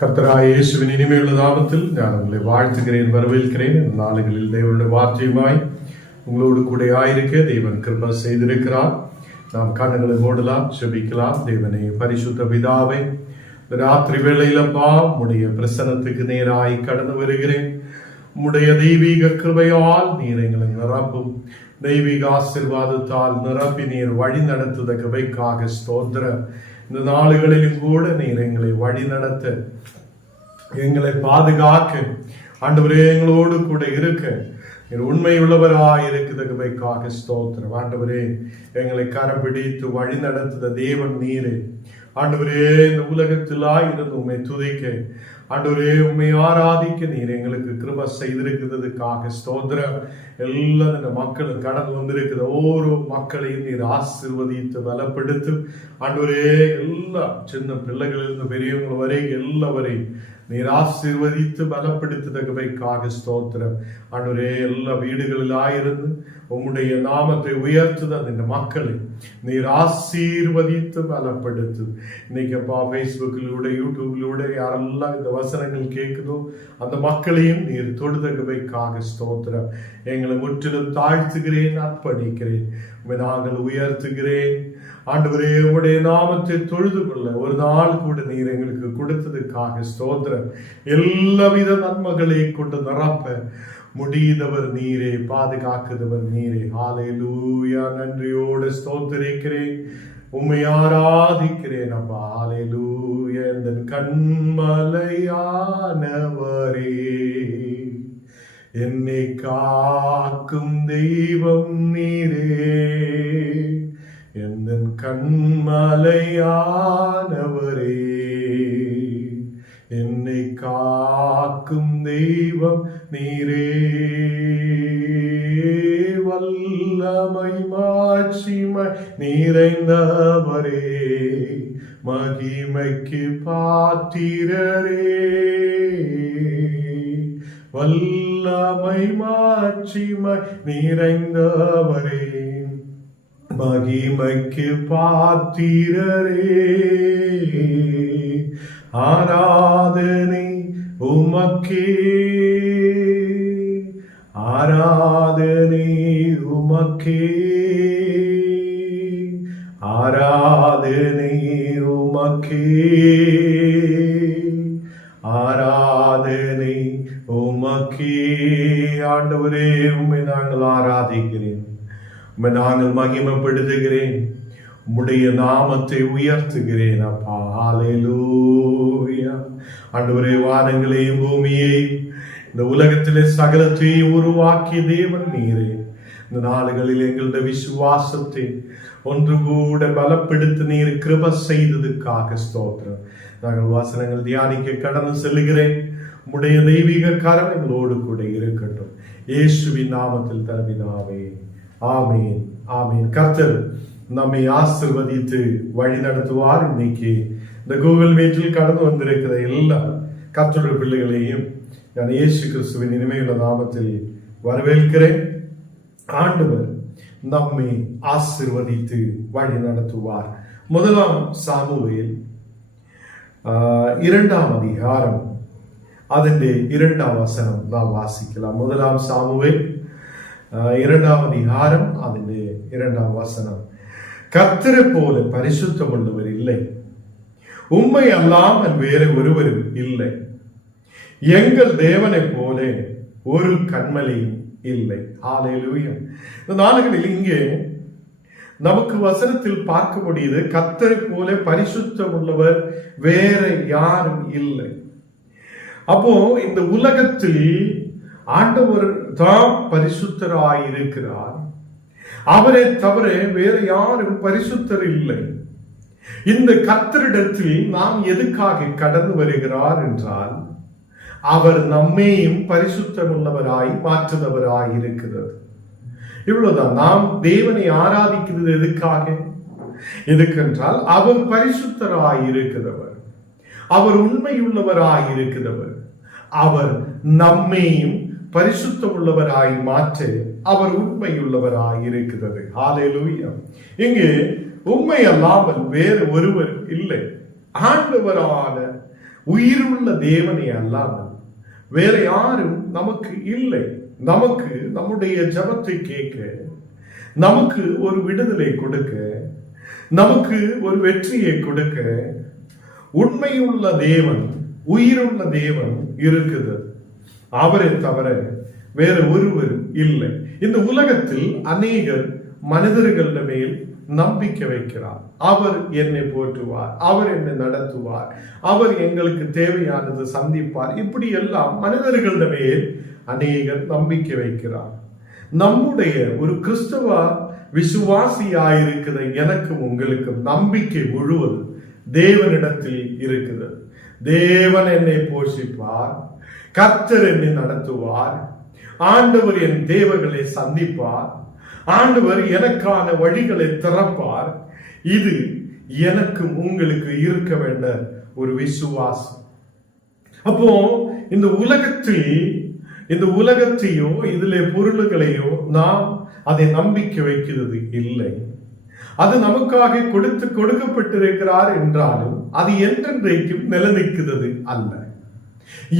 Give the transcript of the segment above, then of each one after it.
கர்த்தராகிய இயேசுவின் இனிமையுள்ள நாமத்தில் நான் உங்களை வாழ்த்துகிறேன், வரவேற்கிறேன். இந்த நாளுகளில் தேவனுடைய வார்த்தையுமாய் உங்களோடு கூட ஆயிருக்க தேவன் கிருபை செய்திருக்கிறார். நாம் கண்ணுகளை மூடலாம், செபிக்கலாம். தேவனே, பரிசுத்த பிதாவே, ராத்திரி வேளையிலப்பா உம்முடைய பிரசன்னத்துக்கு நேராய் கடந்து வருகிறேன். உம்முடைய தெய்வீக கிருபையால் நீர் எங்களை நிரப்பும், தெய்வீக ஆசீர்வாதத்தால் நிரப்பி நீர் வழி நடத்துத கிருபைக்காக ஸ்தோத்திரம். இந்த நாளுகளிலும் கூட நீர் எங்களை வழி நடத்த, எங்களை பாதுகாக்க, ஆண்டவரே எங்களோடு கூட இருக்க நீர் உண்மை உள்ளவராய் இருக்குதற்காக ஸ்தோத்திரம். ஆண்டவரே, எங்களை கரம் பிடித்து வழி நடத்துத தேவன் நீரே. ஆண்டவரே, இந்த உலகத்திலாய் இருந்து உண்மை துதிக்க, ஆண்டவரே உண்மை ஆராதிக்க நீர் எங்களுக்கு கிருபை செய்திருக்கிறதுக்காக ஸ்தோத்திரம். எல்லா இந்த மக்களும் கடந்து வந்திருக்கிற ஒவ்வொரு மக்களையும் நீர் ஆசீர்வதித்து பலப்படுத்து. ஆண்டவரே, எல்லா சின்ன பிள்ளைகளிலிருந்து பெரியவங்க வரை எல்லாவரையும் நீர் ஆசீர்வதித்து பலப்படுத்துதற்காக ஸ்தோத்திரம். ஆண்டவரே, எல்லா வீடுகளிலாயிருந்து உம்முடைய நாமத்தை உயர்த்துத இந்த மக்களை நீர் ஆசீர்வதித்து பலப்படுத்து. இன்னைக்கு அப்பா ஃபேஸ்புக்கிலூட, யூடியூப்லூட யாரெல்லாம் இந்த வசனங்கள் கேட்குதோ அந்த மக்களையும் நீர் தொடுதற்காக ஸ்தோத்திரம். எங்களை முற்றிலும் தாழ்த்துகிறேன், அர்ப்பணிக்கிறேன், நாங்கள் உயர்த்துகிறேன். ஆண்டவரே, உம்முடைய நாமத்தை தொழுது கொள்ள ஒரு நாள் கூட நீர் எங்களுக்கு கொடுத்ததுக்காக ஸ்தோத்திரம். எல்லாவித நன்மைகளை கொண்டு நிரப்ப முடிந்தவர் நீரே, பாதுகாக்குதவர் நீரே. ஹல்லேலூயா. நன்றியோடு ஸ்தோத்திரிக்கிறேன், உம்மை ஆராதிக்கிறேன் அப்பா. ஹல்லேலூயா. இந்த கண்மலையானவரே, என்னை காக்கும் தெய்வம் நீரே. எந்த கண்மலையானவரே, என்னை காக்கும் தெய்வம் நீரே. வல்லமை மாட்சிமை நிறைந்தவரே, மகிமைக்கு பாத்திரரே. வல்லமை மாட்சிமை நிறைந்தவரே, மகிமைக்கு பாத்திரரே. ஆராதனை உமக்கே, ஆராதனை உமக்கே, ஆராதனை உமக்கே, ஆராதனை உமக்கே. ஆண்டவரே, உம்மை நாங்கள் ஆராதிக்கிறேன், உம்மை நாங்கள் மகிமைப்படுத்துகிறேன், உம்முடைய நாமத்தை உயர்த்துகிறேன் அப்பா. ஹல்லேலூயா. ஆண்டவரே, வானங்களையும் பூமியையும் இந்த உலகத்திலே சகலத்தையும் உருவாக்கிய தேவன் நீரே. இந்த நாடுகளில் எங்களுடைய விசுவாசத்தை ஒன்று கூட பலப்படுத்த நீர் கிருபை செய்ததுக்காக ஸ்தோத்திரம். நாங்கள் வசனங்கள் தியானிக்க கடந்து செல்லுகிறேன். உம்முடைய தெய்வீக கரம் எங்களோடு கூட இருக்கட்டும். இயேசுவின் நாமத்தில் தரவினாவே, ஆமீன், ஆமீன். கர்த்தர் நம்மை ஆசீர்வதித்து வழி நடத்துவார். இன்னைக்கு இந்த கூகுள் மீட்டில் கடந்து வந்திருக்கிற எல்லா கர்த்தருடைய பிள்ளைகளையும் நான் இயேசு கிறிஸ்துவின் இனிமையுள்ள நாமத்தில் வரவேற்கிறேன். ஆண்டவர் நம்மை ஆசீர்வதித்து வழி நடத்துவார். முதலாம் சாமுவேல் 2ஆம் அதிகாரம் അതിന്റെ 2ஆம் வசனம் நாம் வாசிக்கலாம். முதலாம் சாமுவேல் 2ஆம் அதிகாரம் അതിന്റെ 2ஆம் வசனம். கர்த்தரை போல பரிசுத்தம் உள்ளவர் இல்லை, உம்மை அல்லாமல் வேறு ஒருவரும் இல்லை, எங்கள் தேவனை போல ஒரு கன்மலையும் இல்லை. ஹல்லேலூயா. இந்த நாளுகளில் இங்கே நமக்கு வசனத்தில் பார்க்க முடியுது, கர்த்தரை போல பரிசுத்தம் உள்ளவர் வேற யாரும் இல்லை. அப்போ இந்த உலகத்தில் ஆண்டவர் தான் பரிசுத்தராயிருக்கிறார். அவரை தவிர வேற யாரும் பரிசுத்தர் இல்லை. இந்த கர்த்தரிடத்தில் நாம் எதுக்காக கடந்து வருகிறார் என்றால், அவர் நம்மையும் பரிசுத்தம் உள்ளவராய் மாற்றுபவராய் இருக்கிறது. இவ்வளவுதான். நாம் தேவனை ஆராதிக்கிறது எதுக்காக? எதுக்கென்றால் அவர் பரிசுத்தராய் இருக்கிறவர், அவர் உண்மையுள்ளவராய் இருக்கிறவர், அவர் நம்மையும் பரிசுத்தம் உள்ளவராய் மாற்ற அவர் உண்மையுள்ளவராய் இருக்கிறது. ஹல்லேலூயா. இங்கு உண்மை அல்லாமல் வேறு ஒருவர் இல்லை. ஆண்டவரான உயிருள்ள தேவனை அல்லாமல் வேற யாரும் நமக்கு இல்லை. நமக்கு நம்முடைய ஜெபத்தை கேட்க, நமக்கு ஒரு விடுதலை கொடுக்க, நமக்கு ஒரு வெற்றியை கொடுக்க உண்மையுள்ள தேவன், உயிருள்ள தேவன் இருக்குது. அவரை தவிர வேற ஒருவர் இல்லை. இந்த உலகத்தில் அநேகர் மனிதர்கள் மேல் நம்பிக்கை வைக்கிறார். அவர் என்னை போற்றுவார், அவர் என்னை நடத்துவார், அவர் எங்களுக்கு தேவையானது சந்திப்பார். இப்படி எல்லாம் மனிதர்கள் மேல் அநேகர் நம்பிக்கை வைக்கிறார். நம்முடைய ஒரு கிறிஸ்தவ விசுவாசியாயிருக்கிற எனக்கும் உங்களுக்கும் நம்பிக்கை முழுவதும் தேவனிடத்தில் இருக்குது. தேவன் என்னை போஷிப்பார், கர்த்தர் என்னை நடத்துவார், ஆண்டவர் என் தேவைகளை சந்திப்பார், ஆண்டவர் எனக்கான வழிகளை திறப்பார். இது எனக்கும் உங்களுக்கு இருக்க வேண்டிய ஒரு விசுவாசம். அப்போ இந்த உலகத்தையோ இதிலே பொருள்களையோ நாம் அதை நம்பிக்கை வைக்கிறது இல்லை. அது நமக்காக கொடுக்கப்பட்டிருக்கிறார் என்றாலும் அது என்றென்றைக்கும் நிலநிற்கிறது அல்ல.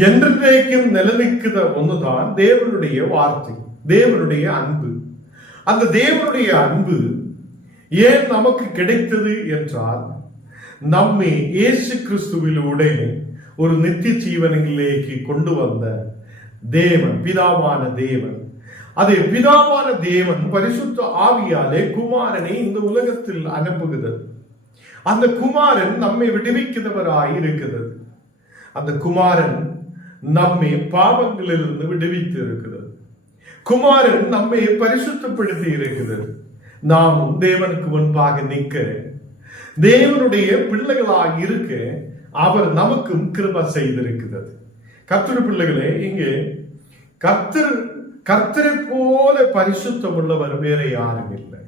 என்றென்றைக்கும் நிலநிற்கிற ஒன்றுதான் தேவனுடைய வார்த்தை, தேவனுடைய அன்பு. அந்த தேவனுடைய அன்பு ஏன் நமக்கு கிடைத்தது என்றால், நம்மை இயேசு கிறிஸ்துவிலூடே ஒரு நித்திய ஜீவனிலேக்கு கொண்டு வந்த தேவன், பிதாவான தேவன். அதே பிதாவான தேவன் பரிசுத்த ஆவியாலே குமாரனை இந்த உலகத்தில் அனுப்புகிறது. அந்த குமாரன் நம்மை விடுவிக்கிறவராய் இருக்கிறது. அந்த குமாரன் நம்மை பாவங்களிலிருந்து விடுவித்து இருக்கிறது. குமாரன் நம்மை பரிசுத்தப்படுத்தி இருக்கிறது. நாமும் தேவனுக்கு முன்பாக நிற்க, தேவனுடைய பிள்ளைகளாக இருக்க அவர் நமக்கும் கிருபை செய்திருக்கிறது. கர்த்தருடைய பிள்ளைகளே, இங்கே கர்த்தரை போல பரிசுத்தம் உள்ளவர் வேற யாரும் இல்லை.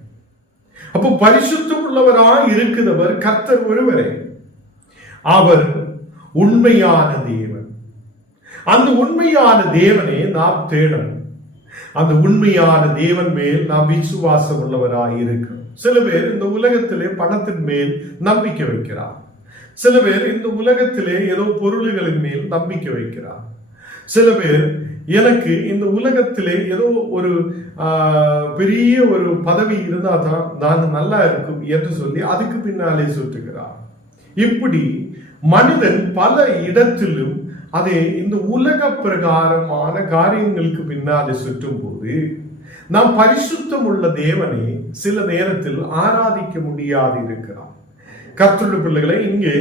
அப்போ பரிசுத்தம் உள்ளவராய் இருக்கிறவர் கர்த்தர் ஒருவரே. அவர் உண்மையான தேவன். அந்த உண்மையான தேவனை நாம் தேடணும். அந்த உண்மையான தேவன் மேல் நாம் விசுவாசம் உள்ளவராய் இருக்கணும். சில பேர் இந்த உலகத்திலே பணத்தின் மேல் நம்பிக்கை வைக்கிறார். சில பேர் இந்த உலகத்திலே ஏதோ பொருள்களின் மேல் நம்பிக்கை வைக்கிறார். சில பேர் எனக்கு இந்த உலகத்திலே ஏதோ ஒரு பெரிய ஒரு பதவி இருந்தா தான் நான் நல்லா இருக்கும் என்று சொல்லி அதுக்கு பின்னாலே சுற்றுகிறார். இப்படி மனிதன் பல இடத்திலும் அதே இந்த உலக பிரகாரமான காரியங்களுக்கு பின்னாலே சுற்றும் போது நாம் பரிசுத்தம் உள்ள தேவனை சில நேரத்தில் ஆராதிக்க முடியாது இருக்கிறார். கர்த்தருடைய பிள்ளைகளை, இங்கே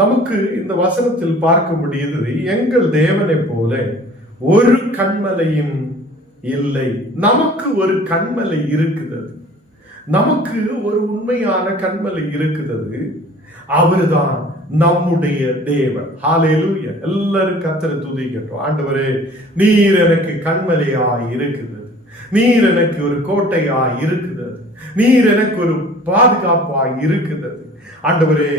நமக்கு இந்த வசனத்தில் பார்க்க முடியுது, எங்கள் தேவனை போல ஒரு கண்மலையும் இல்லை. நமக்கு ஒரு கண்மலை இருக்கிறது, நமக்கு ஒரு உண்மையான கண்மலை இருக்கிறது. அவர்தான் நம்முடைய தேவன். ஹல்லேலூயா. எல்லாரும் கர்த்தரை துதிக்கட்டும். ஆண்டவரே, நீர் எனக்கு கண்மலையாய் இருக்கிறது, நீர் எனக்கு ஒரு கோட்டையாய் இருக்கிறது, நீர் எனக்கு ஒரு பாதுகாப்பாய் இருக்கிறது. ஆண்டவரே,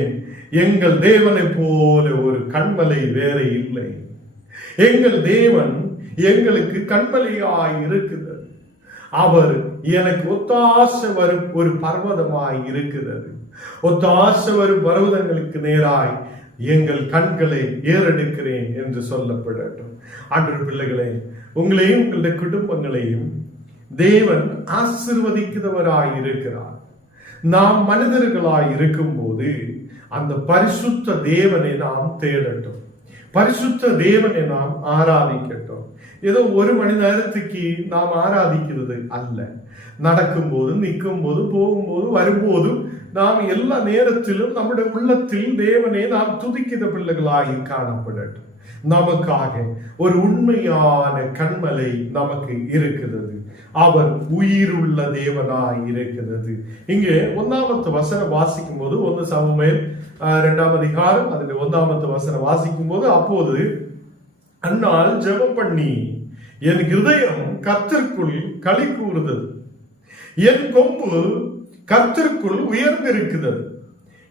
எங்கள் தேவனை போல ஒரு கண்மலை வேற இல்லை. எங்கள் தேவன் எங்களுக்கு கண்மலையாய் இருக்கிறது. அவர் எனக்கு ஒத்தாசை வரும் ஒரு பர்வதமாய் இருக்கிறது. ஒத்தாசை வரும் பர்வதங்களுக்கு நேராய் எங்கள் கண்களை ஏறெடுக்கிறேன் என்று சொல்லப்படட்டும். ஆண்டவர் பிள்ளைகளே, உங்களையும் உங்களுடைய குடும்பங்களையும் தேவன் ஆசீர்வதிக்கிறவராய் இருக்கிறார். நாம் மனிதர்களாய் இருக்கும் போது அந்த பரிசுத்த தேவனை நாம் தேடட்டும், பரிசுத்த தேவனை நாம் ஆராதிக்கட்டும். ஏதோ ஒரு மணி நேரத்துக்கு நாம் ஆராதிக்கிறது அல்ல. நடக்கும் போது, நிற்கும் போது, போகும்போது, வரும்போதும் நாம் எல்லா நேரத்திலும் நம்முடைய உள்ளத்தில் தேவனை நாம் துதிக்கிற பிள்ளைகளாய் காணப்படட்டும். நமக்காக ஒரு உண்மையான கண்மலை நமக்கு இருக்கிறது. அவர் உயிருள்ள தேவனாய் இருக்கிறது. இங்கே 1வது வசனம் வாசிக்கும் போது 1 சாமுவேல் 2ஆம் அதிகாரம் அதில் 1வது வசனம் வாசிக்கும் போது, அப்போது அந்நாள் ஜெபம் பண்ணி என் இருதயம் கர்த்தருக்குள் களி கூறுகிறது, என் கொம்பு கர்த்தருக்குள் உயர்ந்திருக்கிறது,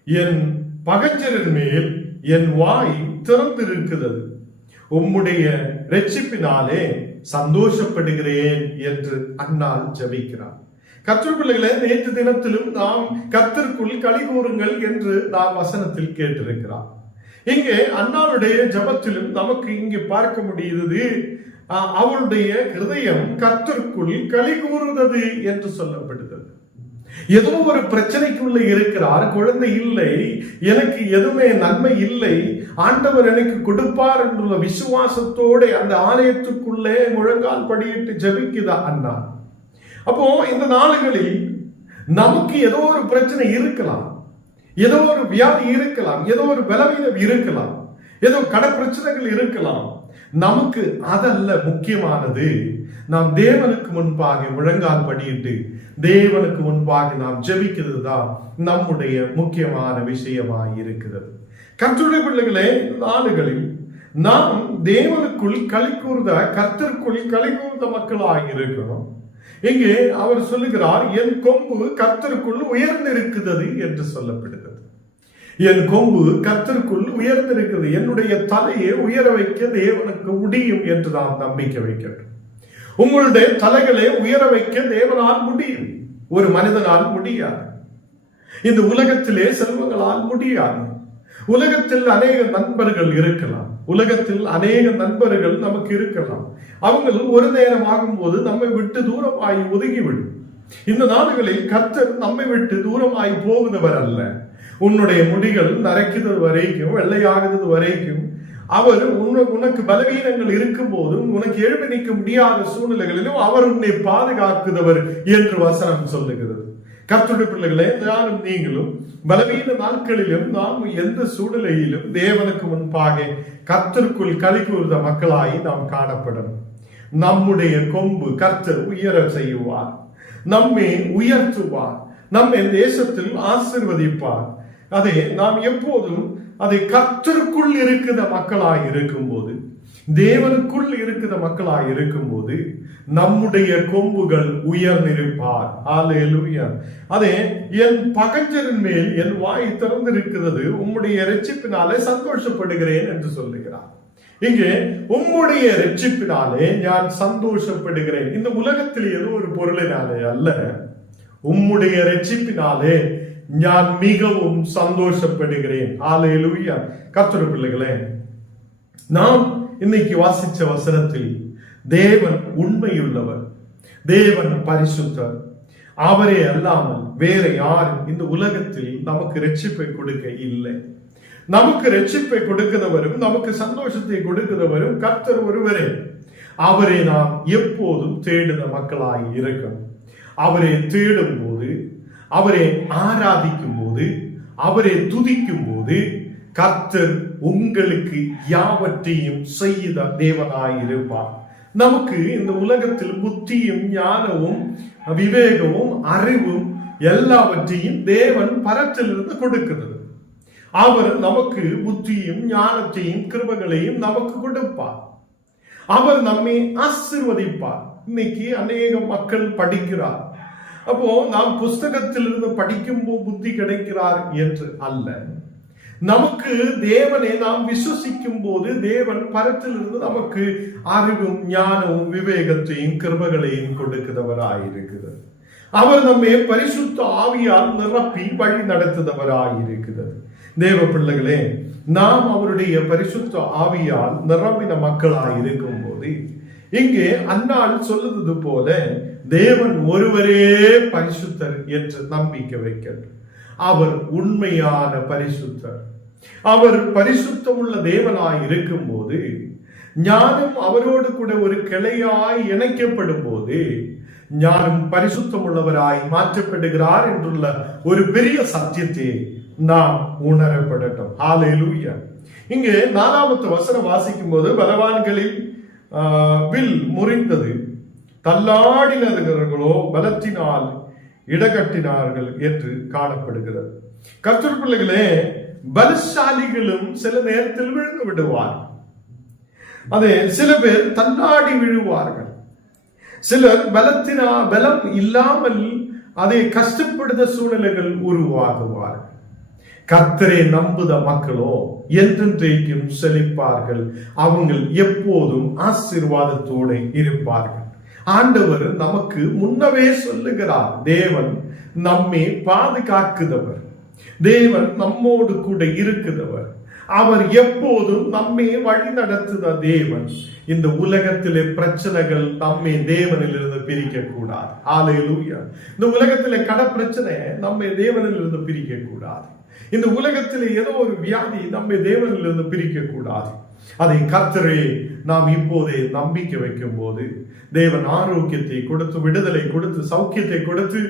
என் பகைஞரின் மேல் என் வாய் திறந்திருக்கிறது, உம்முடைய இரட்சிப்பினாலே சந்தோஷப்படுகிறேன் என்று அந்நாள் ஜெபிக்கிறார். கர்த்தருடைய பிள்ளைகளே, நேற்று தினத்திலும் நாம் கர்த்தருக்குள் களி கூறுங்கள் என்று நாம் வசனத்தில் கேட்டிருக்கிறார். இங்கே அன்னாளுடைய ஜபத்திலும் நமக்கு இங்கே பார்க்க முடியுது, அவளுடைய ஹிருதயம் கர்த்தருக்குள் களி கூறுகிறது என்று சொல்லப்படுகிறது. ஏதோ ஒரு பிரச்சனைக்குள்ள இருக்கிறார், குழந்தை இல்லை, எனக்கு எதுவுமே நன்மை இல்லை, ஆண்டவர் எனக்கு கொடுப்பார் என்ற விசுவாசத்தோட அந்த ஆலயத்துக்குள்ளே முழங்கால் படியிட்டு ஜபிக்குதா அண்ணா. அப்போ இந்த நாளுகளில் நமக்கு ஏதோ ஒரு பிரச்சனை இருக்கலாம், ஏதோ ஒரு வியாதி இருக்கலாம், ஏதோ ஒரு பலவீனம் இருக்கலாம், ஏதோ பிரச்சனைகள் இருக்கலாம். நமக்கு அதல்ல முக்கியமானது. நாம் தேவனுக்கு முன்பாக முழங்கால் படியிட்டு தேவனுக்கு முன்பாக நாம் ஜெபிக்கிறது தான் நம்முடைய முக்கியமான விஷயமாய் இருக்கிறது. கர்த்தருடைய பிள்ளைகளே, நாளுகளில் நாம் தேவனுக்குள் களி கூர்ந்த, கர்த்தருக்குள் களி கூர்ந்த மக்களாக இருக்கிறோம். இங்கே அவர் சொல்லுகிறார், என் கொம்பு கர்த்தருக்குள் உயர்ந்திருக்கிறது என்று சொல்லப்படுகிறது. என் கொம்பு கர்த்தருக்குள் உயர்ந்திருக்கிறது, என்னுடைய தலையை உயர வைக்க தேவனுக்கு முடியும் என்று நாம் நம்பிக்கை வைக்கிறோம். உங்களுடைய தலைகளை உயர வைக்க தேவனால் முடியும், ஒரு மனிதனால் முடியாது. இந்த உலகத்திலே செல்வங்களால் முடியாது. உலகத்தில் அநேக நண்பர்கள் இருக்கலாம், உலகத்தில் அநேக நண்பர்கள் நமக்கு இருக்கலாம். அவங்க ஒரு நேரம் ஆகும்போது நம்மை விட்டு தூரமாய் ஒதுங்கிவிடும். இந்த நாடுகளில் கர்த்தர் நம்மை விட்டு தூரமாய் போகுதவர் அல்ல. உன்னுடைய முடிகள் நரைக்கிறது வரைக்கும், வெள்ளையாகிறது வரைக்கும் அவர் உனக்கு பலவீனங்கள் இருக்கும் போதும், உனக்கு எழுப்பி நிற்க முடியாத சூழ்நிலைகளிலும் அவர் உன்னை பாதுகாக்குதவர் என்று வசனம் சொல்லுகிறது. கர்த்தருடைய பிள்ளைகளே, யாரும் நீங்களும் பலவீன நாட்களிலும் நாம் எந்த சூழ்நிலையிலும் தேவனுக்கு முன்பாக கர்த்தருக்குள் களி கூர்ந்த மக்களாய் நாம் காணப்படணும். நம்முடைய கொம்பு கர்த்தர் உயர செய்வார், நம்மை உயர்த்துவார், நம்மை தேசத்தில் ஆசீர்வதிப்பார். அதை நாம் எப்போதும் அதை கர்த்தருக்குள் இருக்கிற மக்களாய் இருக்கும் போது, தேவனுக்குள் இருக்கிற மக்களாய் இருக்கும் போது நம்முடைய கொம்புகள் உயர்ந்திருப்பார். ஹல்லேலூயா. அதே என் பகைஞரின் மேல் என் வாய் திறந்திருக்கிறது, உம்முடைய இரட்சிப்பினாலே சந்தோஷப்படுகிறேன் என்று சொல்லுகிறார். இங்கே உம்முடைய இரட்சிப்பினாலே நான் சந்தோஷப்படுகிறேன். இந்த உலகத்தில் ஏதோ ஒரு பொருளினாலே அல்ல, உம்முடைய இரட்சிப்பினாலே நான் மிகவும் சந்தோஷப்படுகிறேன். ஹல்லேலூயா. கர்த்தருடைய பிள்ளைகளே, நாம் இன்னைக்கு வாசிச்ச வசனத்தில் தேவன் உண்மையுள்ளவர், தேவன் பரிசுத்தர். அவரே அல்லாமல் வேற யாரும் இந்த உலகத்தில் நமக்கு இரட்சிப்பை கொடுக்க இல்லை. நமக்கு இரட்சிப்பை கொடுக்கிறவரும் நமக்கு சந்தோஷத்தை கொடுக்கிறவரும் கர்த்தர் ஒருவரே. அவரை நாம் எப்போதும் தேடுத மக்களாய் இருக்கும். அவரை தேடும் போது, அவரை ஆராதிக்கும் போது, அவரை துதிக்கும் போது கர்த்தர் உங்களுக்கு யாவற்றையும் செய்த தேவனாய் இருப்பார். நமக்கு இந்த உலகத்தில் புத்தியும் ஞானமும் விவேகமும் அறிவும் எல்லாவற்றையும் தேவன் பரத்திலிருந்து கொடுக்கிறது. அவர் நமக்கு புத்தியும் ஞானத்தையும் கிருபைகளையும் நமக்கு கொடுப்பார். அவர் நம்மை ஆசீர்வதிப்பார். இன்னைக்கு அநேக மக்கள் படிக்கிறார். அப்போ நாம் புஸ்தகத்திலிருந்து படிக்கும் போது புத்தி கிடைக்கிறார் என்று அல்ல. நமக்கு தேவனை நாம் விசுவசிக்கும் போது தேவன் பரத்திலிருந்து நமக்கு அறிவும் ஞானமும் விவேகத்தையும் கிருபைகளையும் கொடுக்கிறவராயிருக்கிறது. அவர் நம்மை பரிசுத்த ஆவியால் நிரப்பி வழி நடத்துகிறவராயிருக்கிறது. தேவ பிள்ளைகளே, நாம் அவருடைய பரிசுத்த ஆவியால் நிரம்பின மக்களாய் இருக்கும் போது இங்கே அன்னாள் சொல்லுவது போல தேவன் ஒருவரே பரிசுத்தர் என்று நம்பிக்கை வைக்கிறது. அவர் உண்மையான பரிசுத்தர். அவர் பரிசுத்தமுள்ள தேவனாய் இருக்கும் போது, ஞானம் அவரோடு கூட ஒரு கிளையாய் இணைக்கப்படும் போது ஞானம் பரிசுத்தமுள்ளவராய் மாற்றப்படுகிறார் என்றுள்ள ஒரு பெரிய சத்தியத்தை நாம் உணரப்படட்டும். ஹல்லேலூயா. இங்கே 4வது வசனம் வாசிக்கும் போது, பலவான்களில் வில் முறிந்தது, தள்ளாடினர்களோ பலத்தினால் இடகட்டினார்கள் என்று காணப்படுகிறது. கர்த்தர் பிள்ளைகளே, பலசாலிகளும் சில நேரத்தில் விழுந்து விடுவார். அதே சில பேர் தள்ளாடி விழுவார்கள். சிலர் பலம் இல்லாமல் அதை கஷ்டப்படுத்த சூழ்நிலைகள் உருவாகுவார்கள். கர்த்தரை நம்புத மக்களோ என்றென்றைக்கும் செழிப்பார்கள். அவங்க எப்போதும் ஆசீர்வாதத்தோடு இருப்பார்கள். ஆண்டவர் நமக்கு முன்னவே சொல்லுகிறார், தேவன் நம்மை பாதுகாக்குதவர், தேவன் நம்மோடு கூட இருக்குதவர். அவர் எப்போதும் நம்மை வழி நடத்துத தேவன். இந்த உலகத்திலே பிரச்சனைகள் நம்மை தேவனிலிருந்து பிரிக்க கூடாது. ஹல்லேலூயா. இந்த உலகத்திலே பிரச்சனை நம்மை தேவனிலிருந்து பிரிக்க கூடாது. இந்த உலகத்திலே ஏதோ ஒரு வியாதி நம்மை தேவனிலிருந்து பிரிக்க கூடாது. அதை கர்த்தரே நாம் இப்போதே நம்பிக்கை வைக்கும் போது தேவன் ஆரோக்கியத்தை கொடுத்து, விடுதலை கொடுத்து, சௌக்கியத்தை கொடுத்து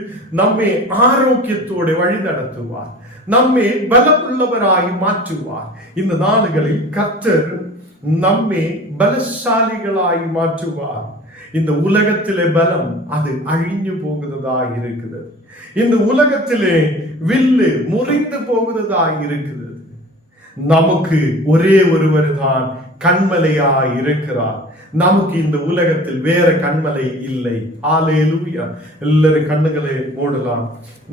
நம்மை ஆரோக்கியத்தோடு வழி நடத்துவார். நம்மை பலமுள்ளவராய் மாற்றுவார். இந்த நாடுகளில் கர்த்தர் நம்மை பலசாலிகளாய் மாற்றுவார். இந்த உலகத்திலே பலம் அது அழிஞ்சு போகிறதாய் இருக்கிறது. இந்த உலகத்திலே வில்லு முறிந்து போகிறதாய் இருக்கிறது. நமக்கு ஒரே ஒருவர் தான் கண்மலையாய் இருக்கிறார். நமக்கு இந்த உலகத்தில் வேற கண்மலை இல்லை. ஹல்லேலூயா. எல்லாரும் கண்ணுகளை மூடலாம்.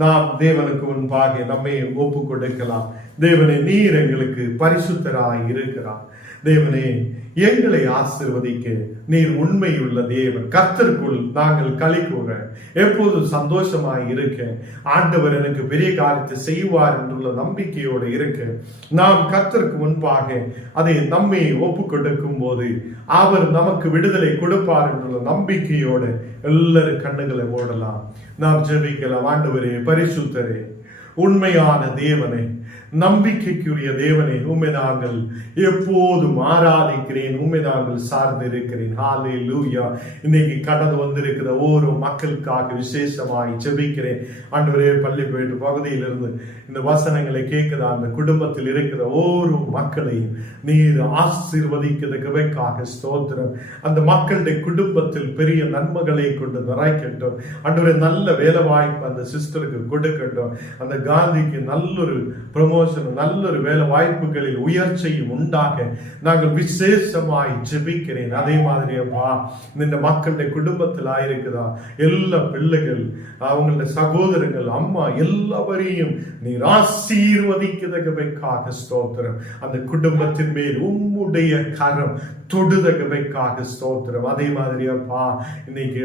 நாம் தேவனுக்கு முன்பாக நம்மை ஒப்பு கொடுக்கலாம். தேவனே, நீர் எங்களுக்கு பரிசுத்தராய் இருக்கிறார். தேவனே, எங்களை ஆசீர்வதிக்க நீர் உண்மையுள்ள தேவன். கர்த்தருக்குள் நாங்கள் களி கூற எப்போதும் சந்தோஷமாய் இருக்க ஆண்டவர் எனக்கு பெரிய காரியத்தை செய்வார் என்றுள்ள நம்பிக்கையோடு இருக்க நாம் கர்த்தருக்கு முன்பாக அதை நம்மை ஒப்பு கொடுக்கும் போது அவர் நமக்கு விடுதலை கொடுப்பார் என்றுள்ள நம்பிக்கையோடு எல்லாரும் கண்ணுகளை ஓடலாம். நாம் ஜெபிக்கலாம். ஆண்டவரே, பரிசுத்தரே, உண்மையான தேவனே, நம்பிக்கைக்குரிய தேவனே, உம்மை நாங்கள் எப்போதும் ஆராதிக்கிறேன். உம்மை நாங்கள் சார்ந்து இருக்கிறேன். ஹல்லேலூயா. இன்னைக்கு கடந்து வந்திருக்கிற ஒவ்வொரு மக்களுக்காக விசேஷமாய் ஜெபிக்கிறேன். ஆண்டவரே, பள்ளிப்பேட்டு பகுதியிலிருந்து இந்த வசனங்களை கேட்கிற அந்த குடும்பத்தில் இருக்கிற ஒவ்வொரு மக்களையும் நீர் ஆசீர்வதிக்கிற கிருபைக்காக ஸ்தோத்திரம். அந்த மக்களுடைய குடும்பத்தில் பெரிய நன்மைகளை கொண்டு நிறைக்கட்டும். ஆண்டவரே, நல்ல வேலை வாய்ப்பு அந்த சிஸ்டருக்கு கொடுக்கட்டும். அந்த காந்திக்கு நல்லொரு ப்ரமோஷன், நல்லொரு வேலை வாய்ப்புகளில் உயர்ச்சியும் உண்டாக நாங்கள் விசேஷமாய் ஜெபிக்கிறேன். அதே மாதிரி இந்த மக்களுடைய குடும்பத்தில் ஆயிருக்குதா எல்லா பிள்ளைகள், அவங்களுடைய சகோதரங்கள், அம்மா எல்லாவரையும் நீர் ஆசீர்வதிக்கிறதுக்காக ஸ்தோத்திரம். அந்த குடும்பத்தின் மேல் உம்முடைய கரம் தொடுதகவைக்காக ஸ்தோத்திரம். அதே மாதிரி இன்னைக்கு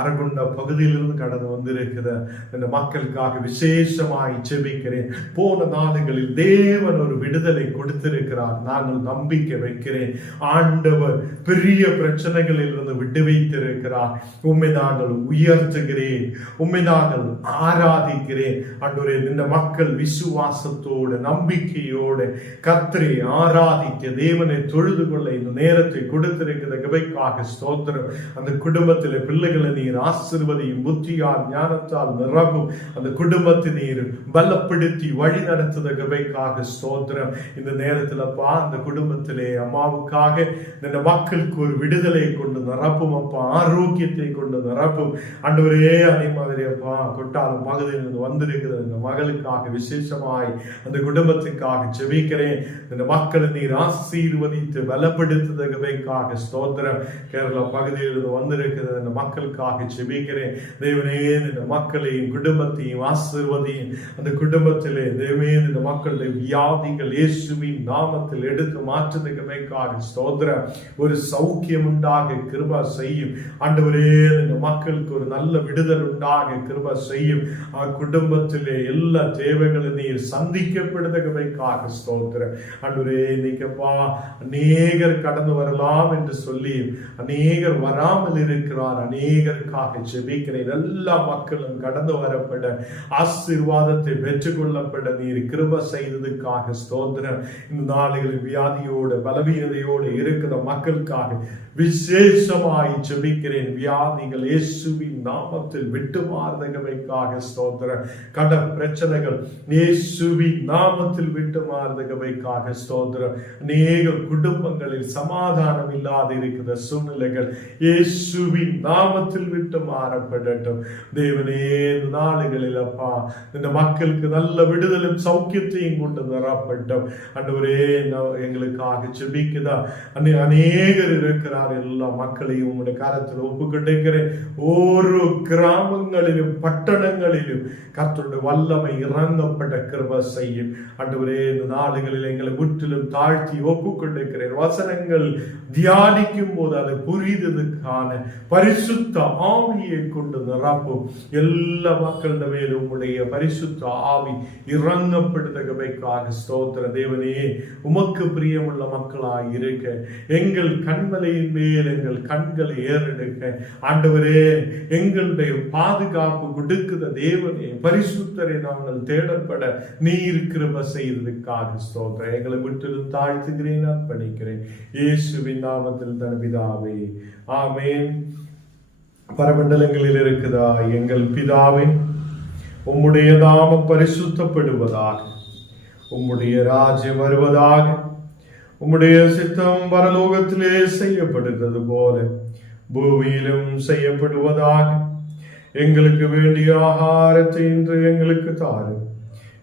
அரகுண்ட பகுதியிலிருந்து கடந்து வந்திருக்கிற இந்த மக்களுக்காக விசேஷமாய் ஜெபிக்கிறேன். போன நாடுகளில் தேவன் ஒரு விடுதலை கொடுத்திருக்கிறார். நாங்கள் நம்பிக்கை வைக்கிறேன். ஆண்டவர் பெரிய பிரச்சனைகளில் இருந்து விடுவித்திருக்கிறார். உம்மை நாங்கள் உயர்த்துகிறேன். உம்மை நாங்கள் ஆராதிக்கிறேன். ஆண்டவரே, இந்த மக்கள் விசுவாசத்தோடு நம்பிக்கையோடு கர்த்தரை ஆராதிக்க தேவனை தொழுது கொள்ள இந்த நேரத்தை கொடுத்திருக்கிற கிருபைக்காக ஸ்தோத்திரம். அந்த குடும்பத்தில் பிள்ளைகளை நீர் ஆசீர்வதியும், புத்தியால் ஞானத்தால் நிரப்பும். அந்த குடும்பத்தை நீர் பலப்படுத்தி வழி நடத்துத கிருபைக்காக ஸ்தோத்திரம். இந்த நேரத்தில் அந்த குடும்பத்திலே அம்மாவுக்காக இந்த மக்களுக்கு ஒரு விடுதலை கொண்டு நிரப்பும். அப்பா, ஆரோக்கியத்தை கொண்டு நிரப்பும். ஆண்டவரே, அதே மாதிரி கொட்டாலம் பகுதியில் வந்திருக்கிற இந்த மகளுக்காக விசேஷமாய் அந்த குடும்பத்துக்காக ஜெபிக்கிறேன். இந்த மக்களை நீர் ஆசீர்வதித்து பலப்படுத்துவதற்காக ஸ்தோத்திரம். கேரளா பகுதியில் வந்திருக்கிற இந்த மக்களுக்காக ஜெபிக்கிறேன். தேவனே, இந்த மக்களையும் குடும்பத்தையும் ஆசீர்வதியும். அந்த குடும்பத்திலே தேவனே, இந்த மக்களுடைய வியாதிகள் இயேசுவின் நாமத்தில் எடுத்து மாற்றுவதற்காக ஸ்தோத்திரம். ஒரு சௌக்கியம் உண்டாக கிருபை செய்யும். ஆண்டவரே, இந்த மக்களுக்கு ஒரு நல்ல விடுதல் உண்டாக கிருபை செய்யும். குடும்பத்திலே எல்லா தேவைகளும் நீர் சந்திக்கப்படுவதற்காக ஸ்தோத்திரம். ஆண்டவரே, இன்னைக்குப்பா அநேகர் கடந்து வரலாம் என்று சொல்லி அநேகர் வராமல் இருக்கிறார். அநேகருக்காக ஜெபிக்கிறேன். எல்லா மக்களும் கடந்து வரப்பட ஆசீர்வாதத்தை பெற்றுக் கொள்ளப்பட நீர் கிருபை செய்ததுக்காக ஸ்தோத்திரம். இந்த நாடுகளில் வியாதியோடு பலவீனதையோடு இருக்கிற மக்களுக்காக விசேஷமாய் ஜெபிக்கிறேன். வியாதிகள் இயேசுவின் நாமத்தில் விட்டு மாறுதகவைக்காக ஸ்தோத்திரம். கட பிரச்சனைகள் இயேசுவின் நாமத்தில் விட்டு மாறுதகவைக்காக ஸ்தோத்திரம். அநேக குடும்பங்களில் சமாதானம் இல்லாத இருக்கிற சூழ்நிலைகள் இயேசுவின் நாமத்தில் விட்டு மாறப்படட்டும். தேவனே, இந்த நாடுகளில் அப்பா இந்த மக்களுக்கு நல்ல விடுதலும் சௌக்கியத்தையும் கொண்டு வரப்பட்டோம். ஆண்டவரே, எங்களுக்காக ஜெபிக்குதா அநேகர் இருக்கிறார். எல்லா மக்களையும் உங்களுடைய கரத்தில் ஒப்பு கொடுக்கிறேன். ஒரு கிராமங்களிலும் பட்டணங்களிலும் கர்த்தருடைய வல்லமை இறங்கப்பட்ட கிருபை செய்யும். ஆண்டவரே, இந்த நாடுகளில் எங்களை முற்றிலும் தாழ்த்தி ஒப்பு கொடுக்கிறேன். வசனங்கள் தியானிக்கும் போது அதை புரிதலுக்கான பரிசுத்த ஆவியை கொண்டு நிரப்பும். எல்லா மக்களிட மேலும் உங்களுடைய பரிசுத்த ஆவி இறங்கப்படுத்தவைக்காக ஸ்தோத்திர தேவனே. உமக்கு பிரியமுள்ள மக்களாய் இருக்க எங்கள் கண்மலையின் மேல் எங்கள் கண்களை ஏறெடுக்க ஆண்டவரே, எங்களுடைய பாதுகாப்பு கொடுக்குத தேவனே, பரிசுத்தரை நாங்கள் தேடப்பட நீர் கிருபை செய்ததுக்காக ஸ்தோத்திரம். எங்களை விட்டு தாழ்த்துகிறேன், அர்ப்பணிக்கிறேன் இயேசுவின் நாமத்தில் தன் பிதாவே, ஆமென். பரமண்டலங்களில் இருக்குதா எங்கள் பிதாவே, உம்முடைய நாமம் பரிசுத்தப்படுவதாக, உம்முடைய ராஜ்யம் வருவதாக, உம்முடைய சித்தம் பரலோகத்திலே செய்யப்படுகிறது போல பூமியிலும் செய்யப்படுவதாக. எங்களுக்கு வேண்டிய ஆகாரத்தை இன்று எங்களுக்கு தாரும்.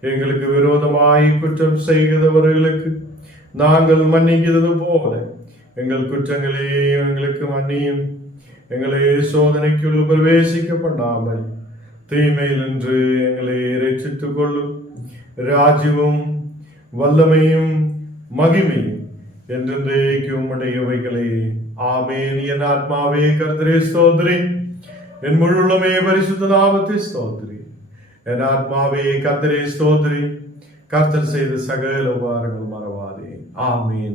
எங்களுக்கு விரோதமாய் குற்றம் செய்கிறவர்களுக்கு நாங்கள் மன்னிக்கிறது போல எங்கள் குற்றங்களே எங்களுக்கு மன்னியும். எங்களை சோதனைக்குள் பிரவேசிக்க பண்ணாமல் தீமையில் என்று எங்களை ரட்சித்துக் கொள்ளும். ராஜ்யமும் வல்லமையும் மகிமையும் என்றென்றைக்கு உம்முடையவைகளே, ஆமென். என் ஆத்மாவே கர்த்தரை ஸ்தோத்திரி, என் முழுமே பரிசுத்த நாமத்தை ஸ்தோத்திரி. என் ஆத்மாவே கர்த்தரை ஸ்தோத்திரி, கர்த்தர் செய்த சகல உபகாரங்கள் மறவாதே. ஆமென்.